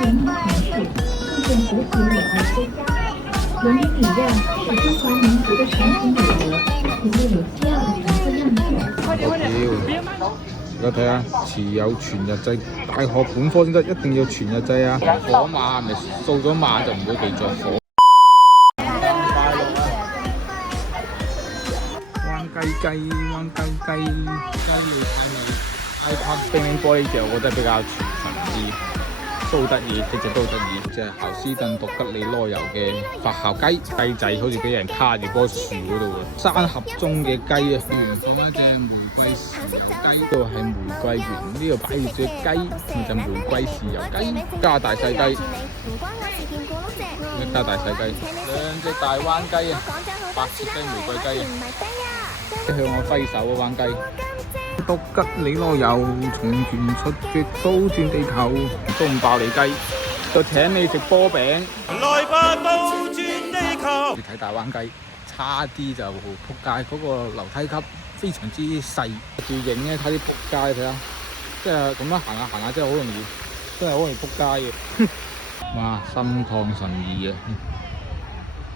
人民城市构建和谐友爱国家。文明礼让是中华民族的传统美德，也是有需要的成分亮点。大家睇下，持有全日制，大學本科先得，一定要全日制啊！火馬係咪掃咗碼就唔會被着火？灣雞雞，灣雞雞，雞要睇你 iPad 冰冰玻璃隻，我覺得比較傳神啲。都得意，隻隻都得意。隻係侯斯頓獨吉利羅油嘅發酵雞，雞仔好似俾人卡住棵樹嗰度喎。山盒中嘅雞啊，原放一隻玫瑰豉油雞，呢度係玫瑰園，呢度擺住隻雞，就玫瑰豉油雞，加大細雞，一加大細雞，兩隻大灣雞啊，白切雞、玫瑰雞啊，向我揮手啊，灣雞。獨吉利羅油從原出擊倒轉地球，中爆你雞，就請你食波餅。來吧，倒轉地球！你睇大灣雞，差啲就仆街，嗰個樓梯級非常之細，住影咧睇啲仆街睇下，即係咁樣行下行下，真係好容易，真係好容易仆街嘅。哇，心曠神怡啊！